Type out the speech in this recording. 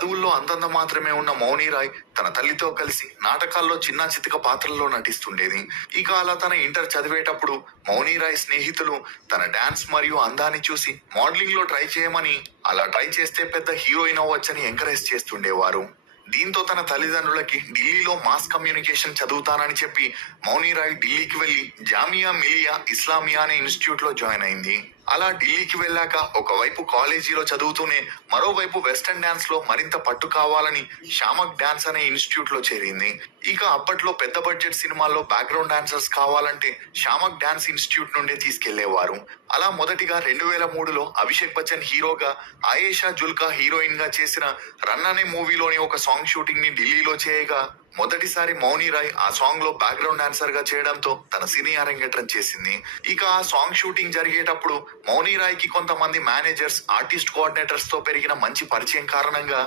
చదువుల్లో అంతంత మాత్రమే ఉన్న మౌని రాయ్ తన తల్లితో కలిసి నాటకాల్లో చిన్న చితక పాత్రల్లో నటిస్తుండేది. ఇక అలా తన ఇంటర్ చదివేటప్పుడు మౌని రాయ్ స్నేహితులు తన డాన్స్ మరియు అందాన్ని చూసి మోడలింగ్ లో ట్రై చేయమని, అలా ట్రై చేస్తే పెద్ద హీరోయిన్ అవ్వచ్చని ఎంకరేజ్ చేస్తుండేవారు. దీంతో తన తల్లిదండ్రులకి ఢిల్లీలో మాస్ కమ్యూనికేషన్ చదువుతానని చెప్పి మౌని రాయ్ ఢిల్లీకి వెళ్లి జామియా మిలియా ఇస్లామియా అనే ఇన్స్టిట్యూట్ లో జాయిన్ అయింది. అలా ఢిల్లీకి వెళ్ళాక ఒకవైపు కాలేజీలో చదువుతూనే మరోవైపు వెస్టర్న్ డాన్స్ లో మరింత పట్టు కావాలని షామక్ డాన్స్ అనే ఇన్స్టిట్యూట్ లో చేరింది. ఇక అప్పట్లో పెద్ద బడ్జెట్ సినిమాల్లో బ్యాక్గ్రౌండ్ డాన్సర్స్ కావాలంటే షామక్ డాన్స్ ఇన్స్టిట్యూట్ నుండే తీసుకెళ్లేవారు. అలా మొదటిగా 2003లో అభిషేక్ బచ్చన్ హీరోగా, ఆయేషా జుల్కా హీరోయిన్ గా చేసిన రన్ అనే మూవీలోని ఒక సాంగ్ షూటింగ్ ని ఢిల్లీలో చేయగా, మొదటిసారి మౌని రాయ్ ఆ సాంగ్ లో బ్యాక్గ్రౌండ్ డాన్సర్ గా చేయడంతో తన సినీ అరంగేట్రం చేసింది. ఇక ఆ సాంగ్ షూటింగ్ జరిగేటప్పుడు మౌని రాయ్ కి కొంతమంది మేనేజర్స్, ఆర్టిస్ట్ కోఆర్డినేటర్స్ తో పెరిగిన మంచి పరిచయం కారణంగా